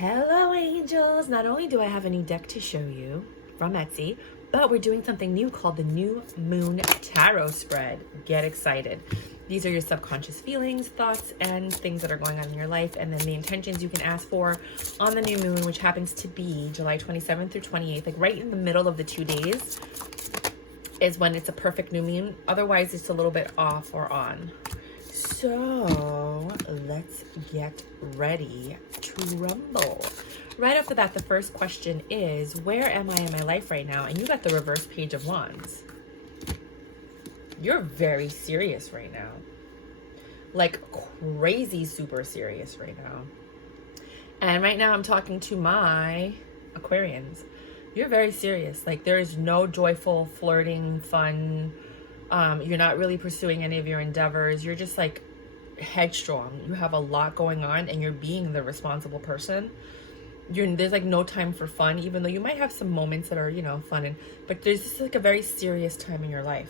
Hello angels! Not only do I have a new deck to show you from Etsy, but we're doing something new called the New Moon Tarot Spread. Get excited. These are your subconscious feelings, thoughts, and things that are going on in your life, and then the intentions you can ask for on the new moon, which happens to be July 27th through 28th, like right in the middle of the 2 days is when it's a perfect new moon. Otherwise, it's a little bit off or on. So let's get ready to rumble. Right off the bat, the first question is, where am I in my life right now? And you got the reverse Page of Wands. You're very serious right now. Like crazy, super serious right now. And right now I'm talking to my Aquarians. You're very serious. Like there is no joyful, flirting, fun. You're not really pursuing any of your endeavors. You're just like headstrong. You have a lot going on and you're being the responsible person. There's like no time for fun, even though you might have some moments that are, you know, fun. But there's just like a very serious time in your life.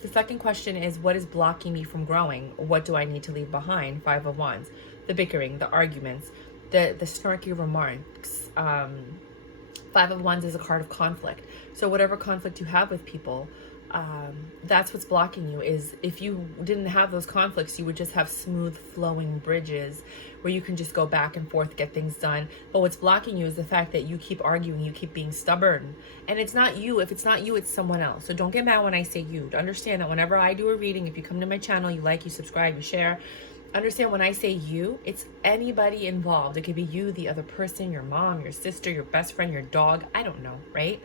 The second question is, what is blocking me from growing? What do I need to leave behind? 5 of Wands. The bickering, the arguments, the snarky remarks. 5 of Wands is a card of conflict. So whatever conflict you have with people, that's what's blocking you. Is if you didn't have those conflicts, you would just have smooth flowing bridges where you can just go back and forth, get things done. But what's blocking you is the fact that you keep arguing, you keep being stubborn. And it's not you. If it's not you, it's someone else. So don't get mad when I say you. Understand that whenever I do a reading, if you come to my channel, you like, you subscribe, you share, understand when I say you, it's anybody involved. It could be you, the other person, your mom, your sister, your best friend, your dog. I don't know, right?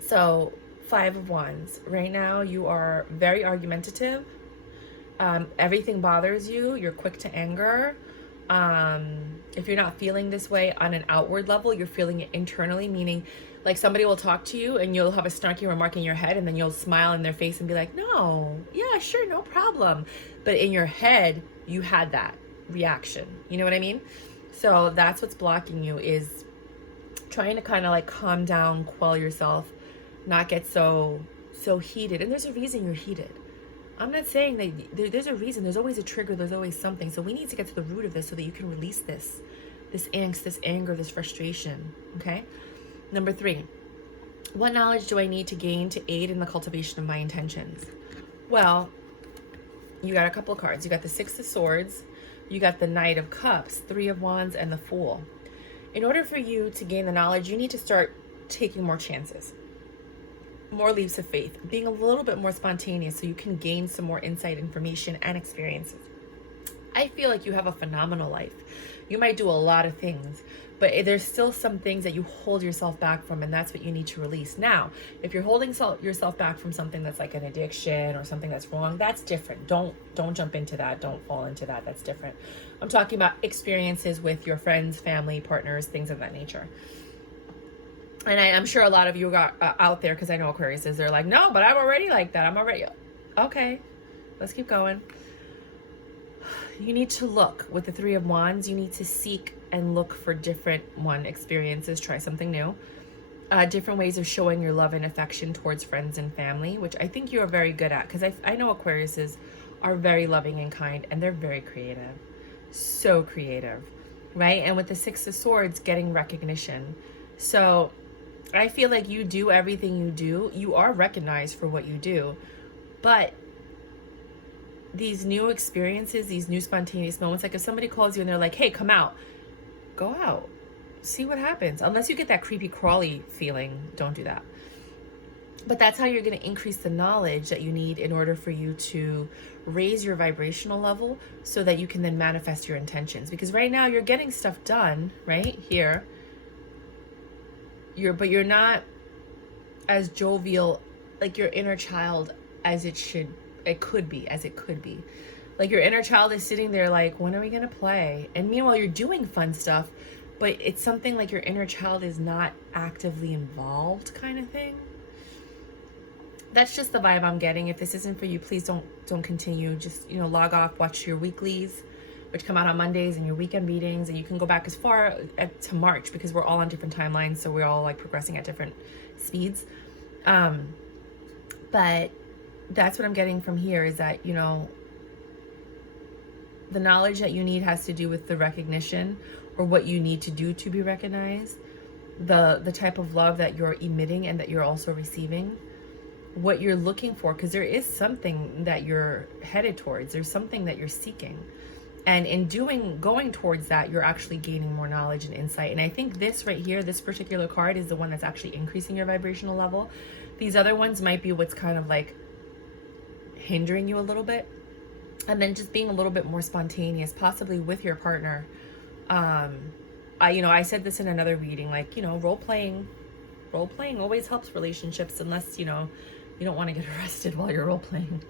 So 5 of Wands. Right now, you are very argumentative. Everything bothers you. You're quick to anger. If you're not feeling this way on an outward level, you're feeling it internally, meaning like somebody will talk to you and you'll have a snarky remark in your head and then you'll smile in their face and be like, no, yeah, sure, no problem. But in your head, you had that reaction. You know what I mean? So that's what's blocking you, is trying to kind of like calm down, quell yourself, not get so heated. And there's a reason you're heated. I'm not saying that there's a reason. There's always a trigger. There's always something. So we need to get to the root of this so that you can release this angst, this anger, this frustration. Okay. Number 3, what knowledge do I need to gain to aid in the cultivation of my intentions? Well, you got a couple of cards. You got the 6 of Swords. You got the Knight of Cups, 3 of Wands, and the Fool. In order for you to gain the knowledge, you need to start taking more chances, more leaps of faith, being a little bit more spontaneous so you can gain some more insight, information, and experiences. I feel like you have a phenomenal life. You might do a lot of things, but there's still some things that you hold yourself back from, and that's what you need to release. Now, if you're holding yourself back from something that's like an addiction or something that's wrong, that's different. Don't jump into that. Don't fall into that. That's different. I'm talking about experiences with your friends, family, partners, things of that nature. And I'm sure a lot of you got out there, because I know Aquarius is, they're like, no, but I'm already like that. I'm already, okay, let's keep going. You need to look with the 3 of Wands. You need to seek and look for different experiences. Try something new. Different ways of showing your love and affection towards friends and family, which I think you are very good at, because I know Aquariuses are very loving and kind, and they're very creative. So creative, right? And with the 6 of Swords, getting recognition. So I feel like you do everything you do. You are recognized for what you do. But these new experiences, these new spontaneous moments, like if somebody calls you and they're like, hey, come out, go out. See what happens. Unless you get that creepy crawly feeling, don't do that. But that's how you're going to increase the knowledge that you need in order for you to raise your vibrational level so that you can then manifest your intentions. Because right now you're getting stuff done right here. But you're not as jovial, like your inner child, as it could be. Like your inner child is sitting there like, when are we gonna play? And meanwhile you're doing fun stuff, but it's something like your inner child is not actively involved, kind of thing. That's just the vibe I'm getting. If this isn't for you, please don't continue. Just, you know, log off, watch your weeklies, which come out on Mondays, and your weekend meetings, and you can go back as far to March, because we're all on different timelines, so we're all like progressing at different speeds. But that's what I'm getting from here, is that, you know, the knowledge that you need has to do with the recognition or what you need to do to be recognized, the type of love that you're emitting and that you're also receiving, what you're looking for, because there is something that you're headed towards. There's something that you're seeking. And in going towards that, you're actually gaining more knowledge and insight. And I think this right here, this particular card, is the one that's actually increasing your vibrational level. These other ones might be what's kind of like hindering you a little bit. And then just being a little bit more spontaneous, possibly with your partner. I said this in another reading, like, role playing always helps relationships, unless, you don't want to get arrested while you're role playing.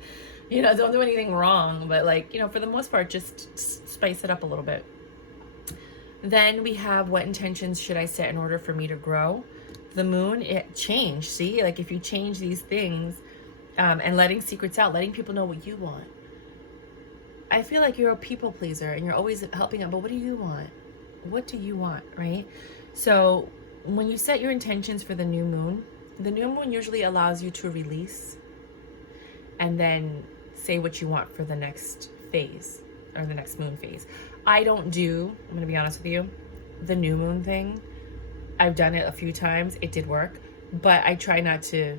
Don't do anything wrong, but like, for the most part, just spice it up a little bit. Then we have, what intentions should I set in order for me to grow? The moon, it changed. See, like if you change these things, and letting secrets out, letting people know what you want. I feel like you're a people pleaser and you're always helping out, but what do you want? What do you want, right? So when you set your intentions for the new moon usually allows you to release and then say what you want for the next phase, or the next moon phase. I'm going to be honest with you, the new moon thing, I've done it a few times. It did work, but I try not to.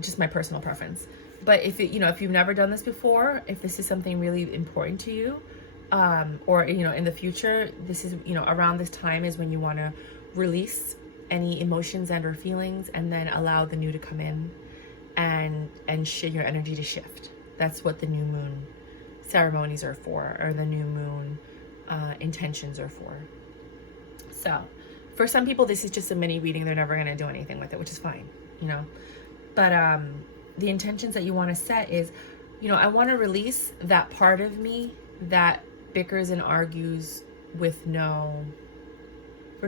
Just my personal preference. But if you've never done this before, if this is something really important to you, or in the future, this is around this time is when you want to release any emotions and or feelings, and then allow the new to come in and your energy to shift. That's what the new moon ceremonies are for, or the new moon intentions are for. So for some people, this is just a mini reading. They're never going to do anything with it, which is fine, but the intentions that you want to set is, I want to release that part of me that bickers and argues for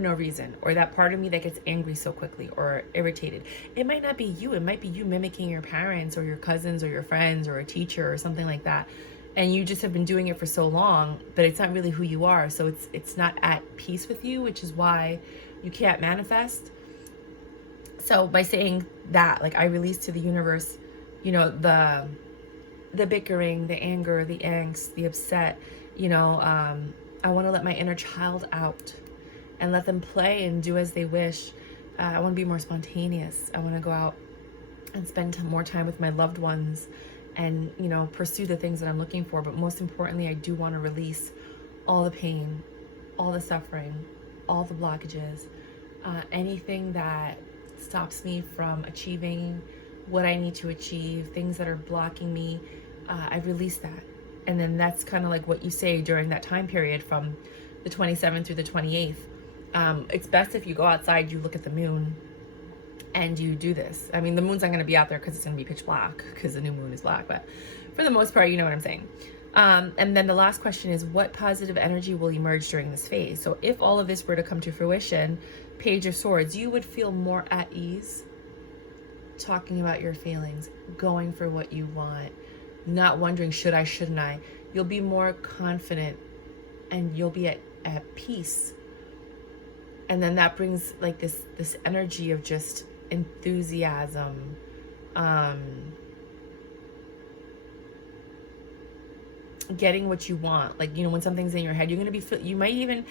no reason, or that part of me that gets angry so quickly or irritated. It might not be you. It might be you mimicking your parents or your cousins or your friends or a teacher or something like that. And you just have been doing it for so long, but it's not really who you are. So it's not at peace with you, which is why you can't manifest. So by saying that, like, I release to the universe, the bickering, the anger, the angst, the upset, I want to let my inner child out and let them play and do as they wish. I want to be more spontaneous. I want to go out and spend more time with my loved ones and, pursue the things that I'm looking for. But most importantly, I do want to release all the pain, all the suffering, all the blockages, anything that stops me from achieving what I need to achieve, things that are blocking me. I release that. And then that's kind of like what you say during that time period from the 27th through the 28th. It's best if you go outside, you look at the moon, and you do this. I mean, the moon's not going to be out there because it's going to be pitch black, because the new moon is black. But for the most part, you know what I'm saying. And then the last question is, what positive energy will emerge during this phase? So if all of this were to come to fruition, Page of Swords, you would feel more at ease talking about your feelings, going for what you want, not wondering, should I, shouldn't I? You'll be more confident and you'll be at peace. And then that brings like this energy of just enthusiasm, getting what you want. Like, when something's in your head, you're going to you might even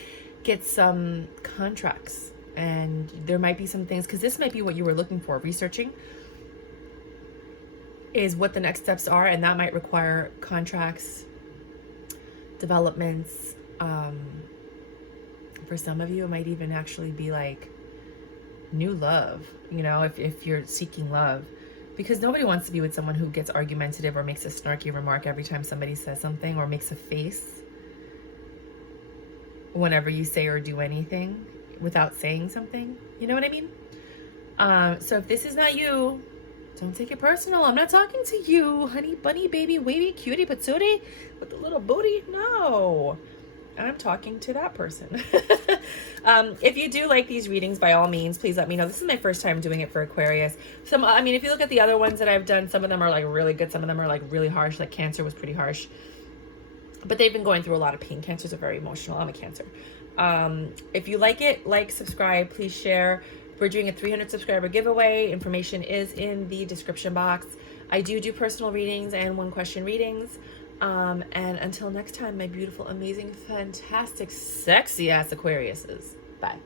get some contracts, and there might be some things, because this might be what you were looking for, researching is what the next steps are, and that might require contracts, developments. For some of you, it might even actually be like new love, if you're seeking love, because nobody wants to be with someone who gets argumentative or makes a snarky remark every time somebody says something, or makes a face whenever you say or do anything without saying something. You know what I mean? So if this is not you, don't take it personal. I'm not talking to you, honey, bunny, baby, wavy, cutie, patootie with the little booty. No, I'm talking to that person. If you do like these readings, by all means, please let me know. This is my first time doing it for Aquarius. If you look at the other ones that I've done, some of them are like really good. Some of them are like really harsh. Like Cancer was pretty harsh, but they've been going through a lot of pain. Cancers are very emotional. I'm a Cancer. If you like it, subscribe, please share. We're doing a 300 subscriber giveaway. Information is in the description box. I do personal readings and one question readings. And until next time, my beautiful, amazing, fantastic, sexy ass Aquariuses. Bye.